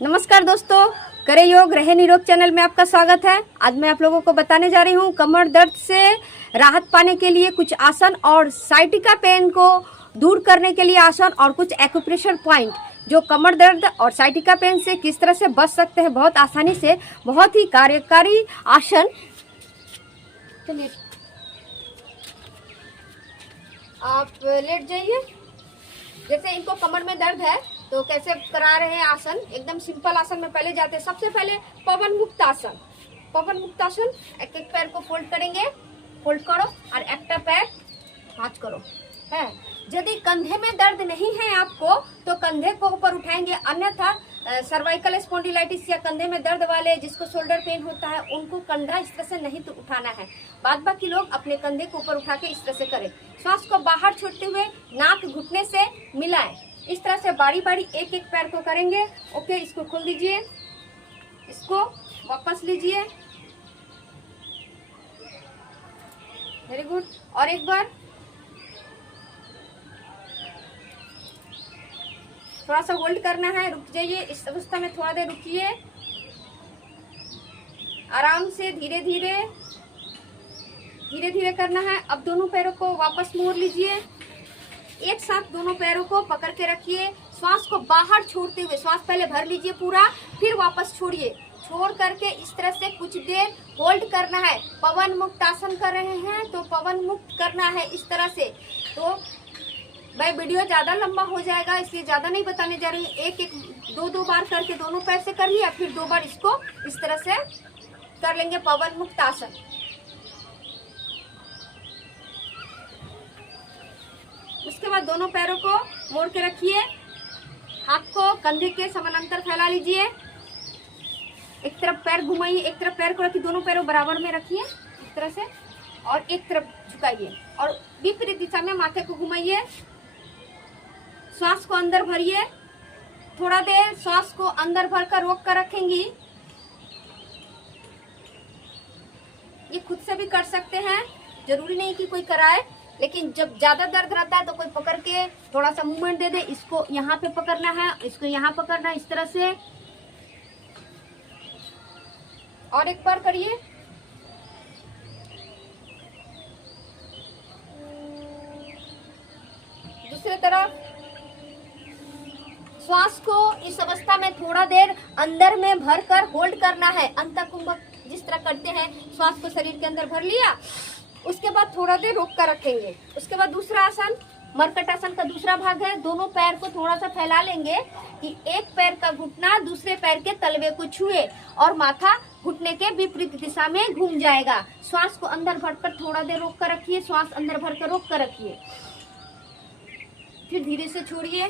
नमस्कार दोस्तों, करे योग रहे निरोग चैनल में आपका स्वागत है। आज मैं आप लोगों को बताने जा रही हूँ कमर दर्द से राहत पाने के लिए कुछ आसन और साइटिका पेन को दूर करने के लिए आसन और कुछ एक्यूप्रेशर पॉइंट जो कमर दर्द और साइटिका पेन से किस तरह से बच सकते हैं बहुत आसानी से। बहुत ही कार्यकारी आसन। चलिए आप लेट जाइए। जैसे इनको कमर में दर्द है तो कैसे करा रहे हैं आसन, एकदम सिंपल आसन में पहले जाते हैं। सबसे पहले पवन मुक्त आसन। पवन मुक्त आसन, एक एक पैर को फोल्ड करेंगे, फोल्ड करो और एक पैर हाथ करो है। यदि कंधे में दर्द नहीं है आपको तो कंधे को ऊपर उठाएंगे, अन्यथा सर्वाइकल स्पॉन्डिलाइटिस या कंधे में दर्द वाले जिसको शोल्डर पेन होता है उनको कंधा इस तरह से नहीं तो उठाना है। बाद बाकी लोग अपने कंधे को ऊपर उठा के इस तरह से करें। श्वास को बाहर छोड़ते हुए नाक घुटने से मिलाएं। इस तरह से बारी बारी एक एक पैर को करेंगे। ओके, इसको खोल दीजिए, इसको वापस लीजिए। Very good. और एक बार थोड़ा सा होल्ड करना है, रुक जाइए। इस अवस्था में थोड़ा देर रुकिए, आराम से धीरे धीरे करना है। अब दोनों पैरों को वापस मोड़ लीजिए, एक साथ दोनों पैरों को पकड़ के रखिए। श्वास को बाहर छोड़ते हुए, श्वास पहले भर लीजिए पूरा, फिर वापस छोड़िए। छोड़ करके इस तरह से कुछ देर होल्ड करना है। पवन मुक्त आसन कर रहे हैं तो पवन मुक्त करना है इस तरह से। तो भाई वीडियो ज़्यादा लंबा हो जाएगा इसलिए ज़्यादा नहीं बताने जा रही हूँ। एक एक दो बार करके दोनों पैर से कर लिया, फिर 2 बार इसको इस तरह से कर लेंगे पवन मुक्त आसन। उसके बाद दोनों पैरों को मोड़ के रखिए, हाथ को कंधे के समानांतर फैला लीजिए। एक तरफ पैर घुमाइए, एक तरफ पैर को रखिए, दोनों पैरों बराबर में रखिए इस तरह से, और एक तरफ झुकाइए और विपरीत दिशा में माथे को घुमाइए। श्वास को अंदर भरिए, थोड़ा देर श्वास को अंदर भरकर रोक कर रखेंगी। ये खुद से भी कर सकते हैं, जरूरी नहीं कि कोई कराए, लेकिन जब ज्यादा दर्द रहता है तो कोई पकड़ के थोड़ा सा मूवमेंट दे दे। इसको यहाँ पे पकड़ना है, इसको यहाँ पकड़ना है इस तरह से। और एक बार करिए। दूसरी तरफ श्वास को इस अवस्था में थोड़ा देर अंदर में भरकर होल्ड करना है। अंतकुंभक जिस तरह करते हैं, श्वास को शरीर के अंदर भर लिया, उसके बाद थोड़ा देर रोक कर रखेंगे। उसके बाद दूसरा आसन मरकट आसन का दूसरा भाग है। दोनों पैर को थोड़ा सा फैला लेंगे कि एक पैर का घुटना दूसरे पैर के तलवे को छुए और माथा घुटने के विपरीत दिशा में घूम जाएगा। श्वास को अंदर भरकर थोड़ा देर रोक कर रखिए, श्वास अंदर भरकर रोक कर रखिए, फिर धीरे से छोड़िए।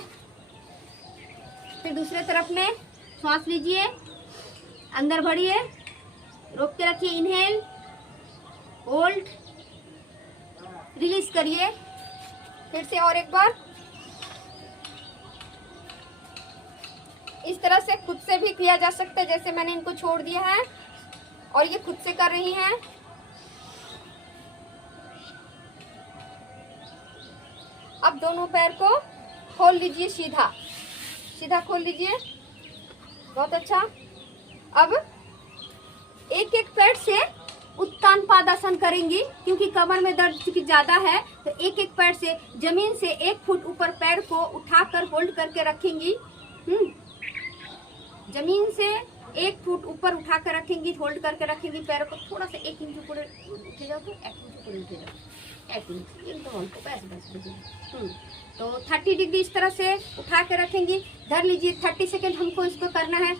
फिर दूसरे तरफ में श्वास लीजिए, अंदर भरिए, रोक के रखिए, इनहेल, होल्ड, रिलीज करिए। फिर से और एक बार। इस तरह से खुद से भी किया जा सकता है, जैसे मैंने इनको छोड़ दिया है और ये खुद से कर रही हैं। अब दोनों पैर को खोल लीजिए, सीधा खोल लीजिए। बहुत अच्छा। अब एक एक पैर से उत्तान पादासन करेंगी, क्योंकि कमर में दर्द चूंकि ज्यादा है तो एक एक पैर से जमीन से 1 फुट ऊपर पैर को उठाकर होल्ड करके रखेंगी। जमीन से 1 फुट ऊपर उठाकर रखेंगी, होल्ड करके रखेंगी। पैरों को थोड़ा सा 1 इंच ऊपर उठे जाओ, तो 1 इंच ऊपर उठे जाओ, 1 इंच एकदम हमको बस तो 30 डिग्री इस तरह से उठा के रखेंगी। धर लीजिए, 30 सेकेंड हमको इसको करना है।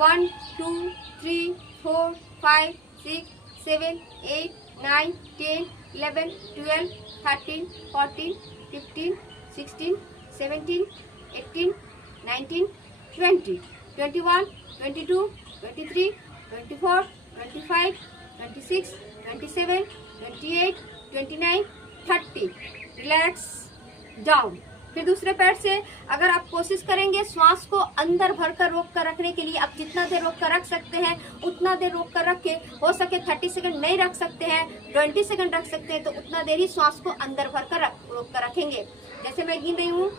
1 2 3 4 5 6 7 8 9 10 11 12 13 14 15 16 17 18 19 20 21 22 23 24 25 26 27 28 29 30। Relax down. फिर दूसरे पैर से अगर आप कोशिश करेंगे श्वास को अंदर भरकर रोक कर रखने के लिए, आप जितना देर रोक कर रख सकते हैं उतना देर रोक कर रख के, हो सके 30 सेकंड नहीं रख सकते हैं, 20 सेकंड रख सकते हैं, तो उतना देर ही श्वास को अंदर भरकर रोक कर रखेंगे। जैसे मैं गिन रही हूँ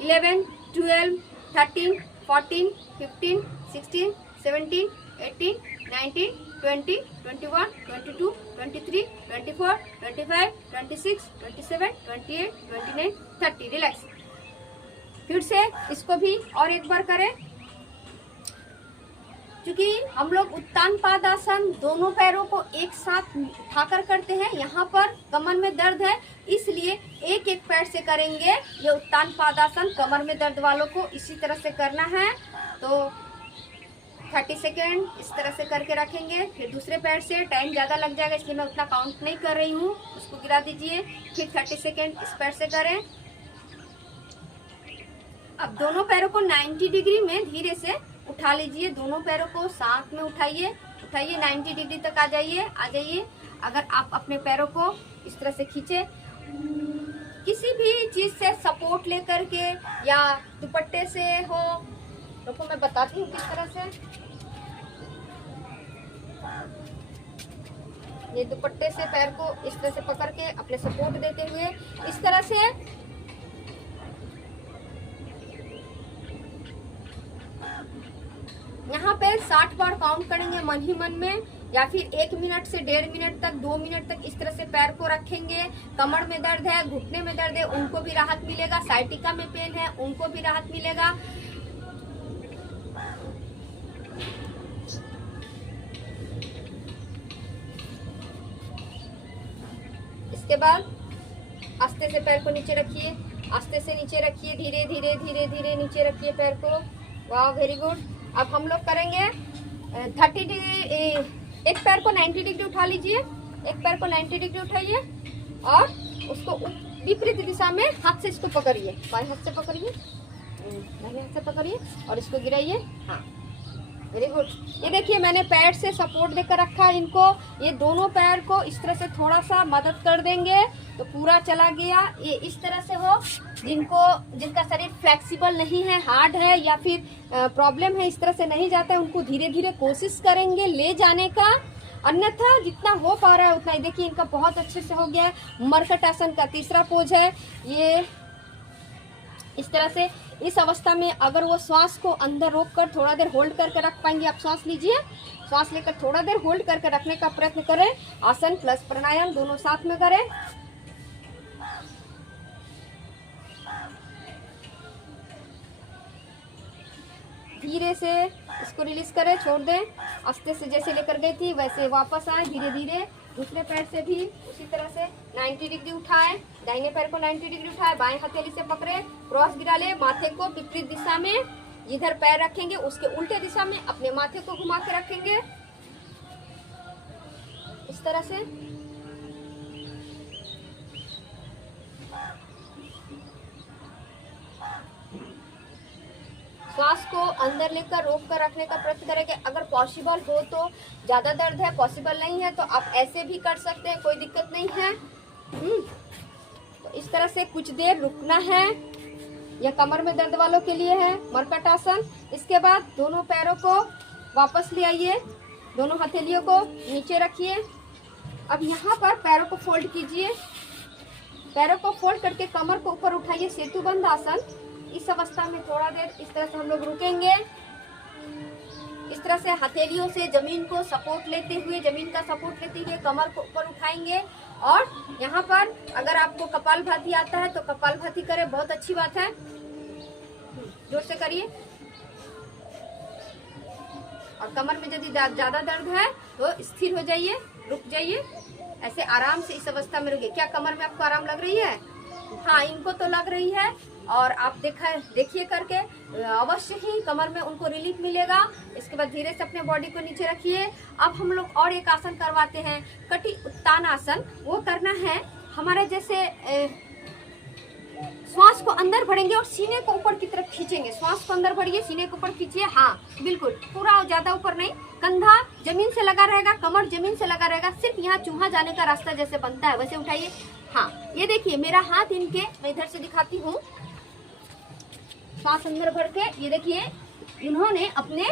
11 12 13 14, 15, 16, 17, 18, 19, 20, 21, 22, 23, 24, 25, 26, 27, 28, 29, 30। रिलैक्स। फिर से इसको भी और एक बार करें। क्योंकि हम लोग उत्तान पादासन दोनों पैरों को एक साथ उठाकर करते हैं, यहाँ पर कमर में दर्द है इसलिए एक एक पैर से करेंगे। ये उत्तान पादासन कमर में दर्द वालों को इसी तरह से करना है। तो 30 सेकेंड इस तरह से करके रखेंगे। फिर दूसरे पैर से, टाइम ज़्यादा लग जाएगा इसलिए मैं उतना काउंट नहीं कर रही हूँ, उसको गिरा दीजिए। फिर 30 सेकेंड इस पैर से करें। अब दोनों पैरों को 90 डिग्री में धीरे से उठा लीजिए। दोनों पैरों को साथ में उठाइए, 90 डिग्री तक आ जाइए। अगर आप अपने पैरों को इस तरह से खींचे, किसी भी चीज से सपोर्ट लेकर के या दुपट्टे से हो, रुको मैं बताती हूँ किस तरह से। ये दुपट्टे से पैर को इस तरह से पकड़ के अपने सपोर्ट देते हुए इस तरह से यहाँ पे 60 बार काउंट करेंगे मन ही मन में, या फिर 1 मिनट से 1.5 मिनट तक, 2 मिनट तक इस तरह से पैर को रखेंगे। कमर में दर्द है, घुटने में दर्द है, उनको भी राहत मिलेगा। साइटिका में पेन है, उनको भी राहत मिलेगा। इसके बाद आस्ते से पैर को नीचे रखिए, आस्ते से नीचे रखिए, धीरे धीरे धीरे धीरे नीचे रखिए पैर को। वाह, वेरी गुड। अब हम लोग करेंगे 30 डिग्री। एक पैर को 90 डिग्री उठा लीजिए, एक पैर को 90 डिग्री उठाइए और उसको विपरीत दिशा में हाथ से इसको पकड़िए, बाएं हाथ से पकड़िए, दाहिने हाथ से पकड़िए और इसको गिराइए। हाँ, वेरी गुड। ये देखिए मैंने पैर से सपोर्ट देकर रखा है इनको। ये दोनों पैर को इस तरह से थोड़ा सा मदद कर देंगे तो पूरा चला गया। ये इस तरह से हो, जिनका शरीर फ्लेक्सिबल नहीं है, हार्ड है या फिर प्रॉब्लम है, इस तरह से नहीं जाता है, उनको धीरे धीरे कोशिश करेंगे ले जाने का। अन्यथा जितना हो पा रहा है उतना ही। देखिए इनका बहुत अच्छे से हो गया है। मरकट आसन का तीसरा पोज है ये। इस तरह से इस अवस्था में अगर वो श्वास को अंदर रोककर थोड़ा देर होल्ड करके रख पाएंगे, आप श्वास लीजिए, श्वास लेकर थोड़ा देर होल्ड करके रखने का प्रयत्न करें। आसन प्लस प्राणायाम दोनों साथ में करें। धीरे से इसको रिलीज करें, छोड़ दें। आस्ते से जैसे लेकर गई थी वैसे वापस आए धीरे धीरे। दूसरे पैर से भी उसी तरह से 90 डिग्री उठाए, दाहिने पैर को 90 डिग्री उठाए, बाएं हथेली से पकड़े, क्रॉस गिरा ले, माथे को विपरीत दिशा में, जिधर पैर रखेंगे उसके उल्टे दिशा में अपने माथे को घुमा के रखेंगे इस तरह से। श्वास को अंदर लेकर रोक कर रखने का प्रयत्न करेंगे। अगर पॉसिबल हो तो, ज्यादा दर्द है, पॉसिबल नहीं है तो आप ऐसे भी कर सकते हैं, कोई दिक्कत नहीं है। तो इस तरह से कुछ देर रुकना है। यह कमर में दर्द वालों के लिए है मरकट आसन। इसके बाद दोनों पैरों को वापस ले आइए, दोनों हथेलियों को नीचे रखिए। अब यहाँ पर पैरों को फोल्ड कीजिए, पैरों को फोल्ड करके कमर को ऊपर उठाइए, सेतुबंध आसन। इस अवस्था में थोड़ा देर इस तरह से हम लोग रुकेंगे। इस तरह से हथेलियों से जमीन को सपोर्ट लेते हुए, जमीन का सपोर्ट लेते हुए कमर को ऊपर उठाएंगे। और यहाँ पर अगर आपको कपालभाति आता है तो कपालभाति करें, बहुत अच्छी बात है। जोर से करिए। और कमर में यदि ज्यादा दर्द है तो स्थिर हो जाइए, रुक जाइए, ऐसे आराम से इस अवस्था में रुकिए। क्या कमर में आपको आराम लग रही है? हाँ, इनको तो लग रही है। और आप देखिए करके अवश्य ही कमर में उनको रिलीफ मिलेगा। इसके बाद धीरे से अपने बॉडी को नीचे रखिए। अब हम लोग और एक आसन करवाते हैं, कटी उत्तान आसन। वो करना है हमारे जैसे श्वास को अंदर भरेंगे और सीने को ऊपर की तरफ खींचेंगे। श्वास को अंदर भरिए, सीने को ऊपर खींचिए। हाँ बिल्कुल, पूरा ज्यादा ऊपर नहीं, कंधा जमीन से लगा रहेगा, कमर जमीन से लगा रहेगा। सिर्फ यहाँ चूहा जाने का रास्ता जैसे बनता है वैसे उठाइए। हाँ, ये देखिए मेरा हाथ इनके, मैं इधर से दिखाती हूँ। सांस अंदर भर के, ये देखिए इन्होंने अपने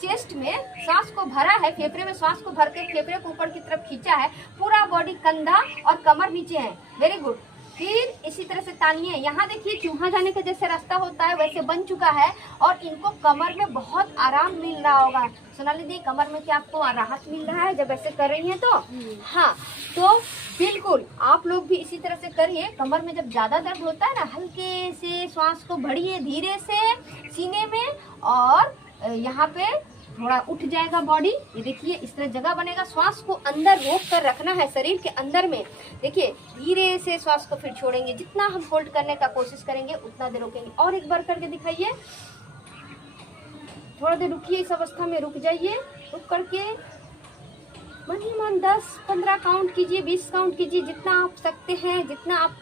चेस्ट में सांस को भरा है, फेफड़े में सांस को भर के फेफड़े को ऊपर की तरफ खींचा है। पूरा बॉडी, कंधा और कमर नीचे है। Very good. फिर इसी तरह से तानिए। यहाँ देखिए चूहा जाने का जैसे रास्ता होता है वैसे बन चुका है और इनको कमर में बहुत आराम मिल रहा होगा। सोनाली दी, कमर में क्या आपको राहत मिल रहा है जब ऐसे कर रही हैं तो? हाँ, तो बिल्कुल आप लोग भी इसी तरह से करिए। कमर में जब ज्यादा दर्द होता है ना, हल्के से श्वास को भरिए धीरे से सीने में, और यहाँ पे थोड़ा उठ जाएगा बॉडी। ये देखिए इस तरह जगह बनेगा। श्वास को अंदर रोक कर रखना है, शरीर के अंदर में। देखिए धीरे से श्वास को फिर छोड़ेंगे। जितना हम होल्ड करने का कोशिश करेंगे उतना देर रोकेंगे। और एक बार करके दिखाइए। थोड़ा देर रुकिए, इस अवस्था में रुक जाइए। रुक करके मन ही मन 10-15 काउंट कीजिए, 20 काउंट कीजिए, जितना आप सकते हैं। जितना आप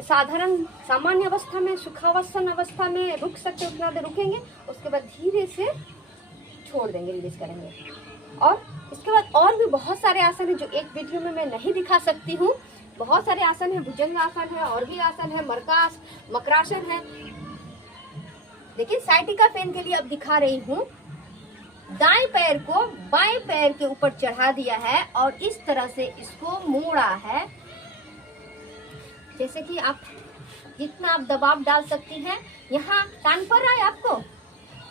साधारण सामान्य अवस्था में, सुखावस्थन अवस्था में रुक सकते उतना देर रुकेंगे। उसके बाद धीरे से छोड़ देंगे, रिलीज करेंगे। और इसके बाद और भी बहुत सारे आसन हैं जो एक वीडियो में मैं नहीं दिखा सकती हूँ। बहुत सारे आसन है, भुजंग आसन है, और भी आसन है, मकरासन है। लेकिन साइटिका पेन के लिए अब दिखा रही हूँ। दाएं पैर को बाएं पैर के ऊपर चढ़ा दिया है और इस तरह से इसको मोड़ा है। जैसे कि आप जितना आप दबाव डाल सकती हैं। यहाँ कान पर रहा है आपको,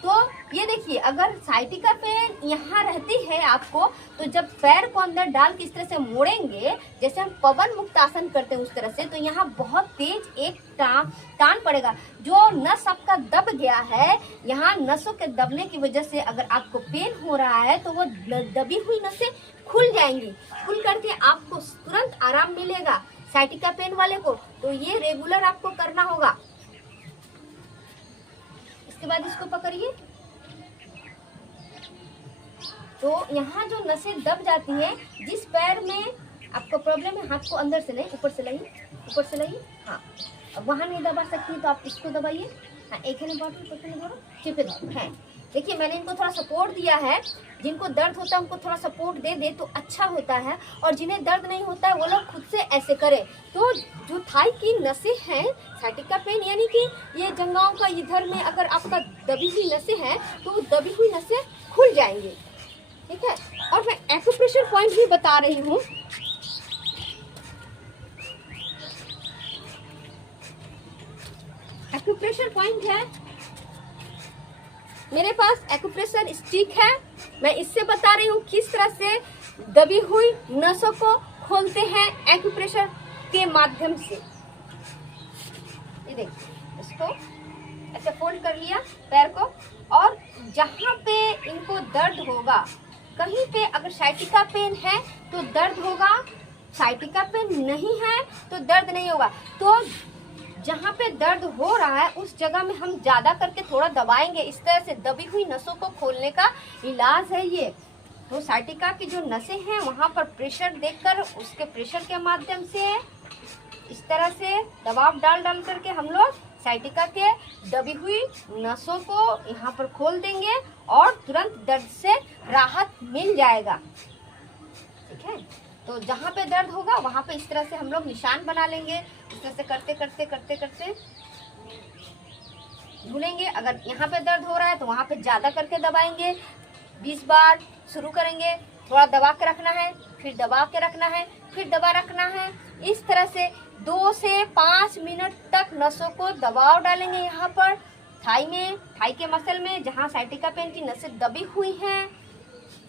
तो ये देखिए अगर साइटिका पेन यहाँ रहती है आपको, तो जब पैर को अंदर डाल के इस तरह से मोड़ेंगे, जैसे हम पवन मुक्त आसन करते हैं उस तरह से, तो यहाँ बहुत तेज एक टान पड़ेगा। जो नस आपका दब गया है, यहाँ नसों के दबने की वजह से अगर आपको पेन हो रहा है तो वो दबी हुई नसें खुल जाएंगी। खुल करके आपको तुरंत आराम मिलेगा साइटिका पेन वाले को। तो ये रेगुलर आपको करना होगा। इसके बाद इसको पकड़िए। तो यहाँ जो नसें दब जाती हैं, जिस पैर में आपको प्रॉब्लम है, हाथ को अंदर से नहीं ऊपर से लाइए, ऊपर से लाइए। हाँ, अब वहाँ नहीं दबा सकती तो आप इसको दबाइए। हाँ, एक है चिपे धरो। है, देखिए मैंने इनको थोड़ा सपोर्ट दिया है। जिनको दर्द होता है उनको थोड़ा सपोर्ट दे दे तो अच्छा होता है, और जिन्हें दर्द नहीं होता है वो लोग खुद से ऐसे करें। तो जो थाई की नसें हैं, साइटिका पेन यानी कि ये जंघाओं का इधर में अगर आपका दबी हुई नसें हैं तो दबी हुई नसें खुल जाएंगी। ठीक है, और मैं एक्यूप्रेशर पॉइंट भी बता रही हूँ। एक्यूप्रेशर पॉइंट है मेरे पास, एक्यूप्रेशर स्टिक है। मैं इससे बता रही हूँ किस तरह से दबी हुई नसों को खोलते हैं एक्यूप्रेशर के माध्यम से। ये देखिए, इसको ऐसे फोल्ड कर लिया पैर को, और जहाँ पे इनको दर्द होगा, कहीं पे अगर साइटिका पेन है तो दर्द होगा, साइटिका पेन नहीं है तो दर्द नहीं होगा। तो जहाँ पे दर्द हो रहा है उस जगह में हम ज्यादा करके थोड़ा दबाएंगे। इस तरह से दबी हुई नसों को खोलने का इलाज है ये। तो साइटिका की जो नसें हैं वहाँ पर प्रेशर देकर, उसके प्रेशर के माध्यम से इस तरह से दबाव डाल डाल करके हम लोग साइटिका के दबी हुई नसों को यहाँ पर खोल देंगे और तुरंत दर्द से राहत मिल जाएगा। ठीक है, तो जहाँ पे दर्द होगा वहाँ पे इस तरह से हम लोग निशान बना लेंगे। इस तरह से करते करते करते करते झूलेंगे। अगर यहाँ पे दर्द हो रहा है तो वहाँ पे ज्यादा करके दबाएंगे। 20 बार शुरू करेंगे। थोड़ा दबा के रखना है, फिर दबा के रखना है, फिर दबा रखना है। इस तरह से 2 से 5 मिनट तक नसों को दबाव डालेंगे। यहाँ पर थाई में, थाई के मसल में जहाँ साइटिका पेन की नसें दबी हुई हैं,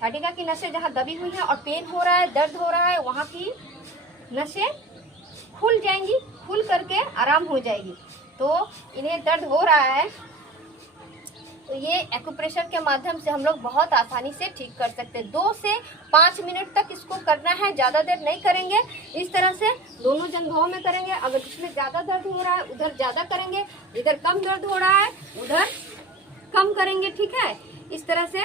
साइटिका की नसें जहाँ दबी हुई हैं और पेन हो रहा है, दर्द हो रहा है, वहाँ की नसें खुल जाएंगी, खुल करके आराम हो जाएगी। तो इन्हें दर्द हो रहा है तो ये एक्यूप्रेशर के माध्यम से हम लोग बहुत आसानी से ठीक कर सकते हैं। 2 से 5 मिनट तक इसको करना है, ज़्यादा देर नहीं करेंगे। इस तरह से दोनों जंघों में करेंगे। अगर जिसमें ज़्यादा दर्द हो रहा है उधर ज़्यादा करेंगे, इधर कम दर्द हो रहा है उधर कम करेंगे। ठीक है, इस तरह से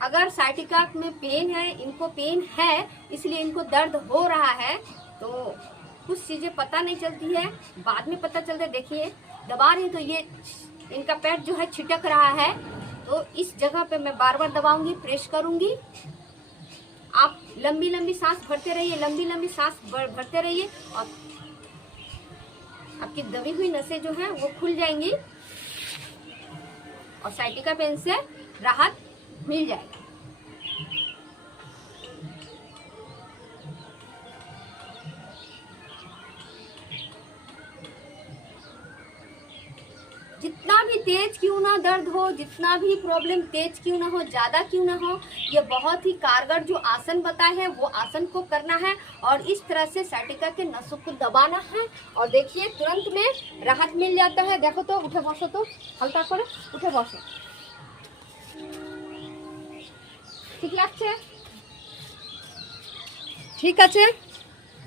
अगर साइटिका में पेन है, इनको पेन है इसलिए इनको दर्द हो रहा है, तो कुछ चीजें पता नहीं चलती है, बाद में पता चलता है। देखिए दबा रही तो ये इनका पैर जो है छिटक रहा है, तो इस जगह पे मैं बार बार दबाऊंगी, प्रेस करूंगी। आप लंबी लंबी सांस भरते रहिए, लंबी लंबी सांस भरते रहिए और आपकी दबी हुई नसें जो है वो खुल जाएंगी और साइटिका पेन से राहत मिल जाएगी। जितना भी तेज क्यों ना दर्द हो, जितना भी प्रॉब्लम तेज क्यों ना हो, ज्यादा क्यों ना हो, ये बहुत ही कारगर जो आसन बताए हैं वो आसन को करना है और इस तरह से साइटिका के नसों को दबाना है और देखिए तुरंत में राहत मिल जाता है। देखो तो उठे बसो, तो हल्का करो, उठे बसो, ठीक है, ठीक है।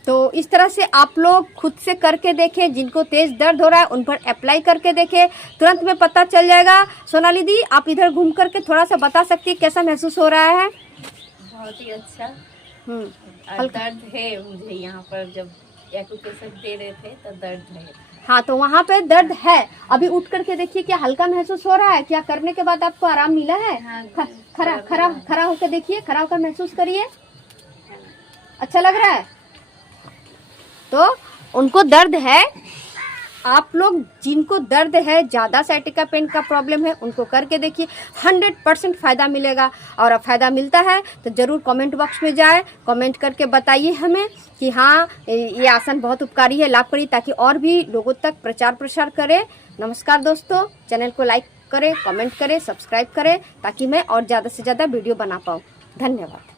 तो इस तरह से आप लोग खुद से करके देखें, जिनको तेज दर्द हो रहा है उन पर अप्लाई करके देखें, तुरंत में पता चल जाएगा। सोनाली दी, आप इधर घूम करके थोड़ा सा बता सकती है कैसा महसूस हो रहा है? बहुत ही अच्छा। और दर्द है मुझे यहाँ पर, जब एक्यूप्रेशर दे रहे थे तो दर्द है। हाँ, तो वहाँ पे दर्द है। अभी उठ करके देखिए क्या हल्का महसूस हो रहा है? क्या करने के बाद आपको आराम मिला है? हाँ, खड़ा खड़ा खड़ा होकर देखिए, खड़ा होकर महसूस करिए, अच्छा लग रहा है? तो उनको दर्द है, आप लोग जिनको दर्द है, ज़्यादा साइटिका पेन का प्रॉब्लम है, उनको करके देखिए, 100% फ़ायदा मिलेगा। और अब फ़ायदा मिलता है तो ज़रूर कमेंट बॉक्स में जाए, कमेंट करके बताइए हमें कि हाँ ये आसन बहुत उपकारी है, लाभकारी, ताकि और भी लोगों तक प्रचार प्रसार करें। नमस्कार दोस्तों, चैनल को लाइक करें, कमेंट करें, सब्सक्राइब करें, ताकि मैं और ज़्यादा से ज़्यादा वीडियो बना पाऊँ। धन्यवाद।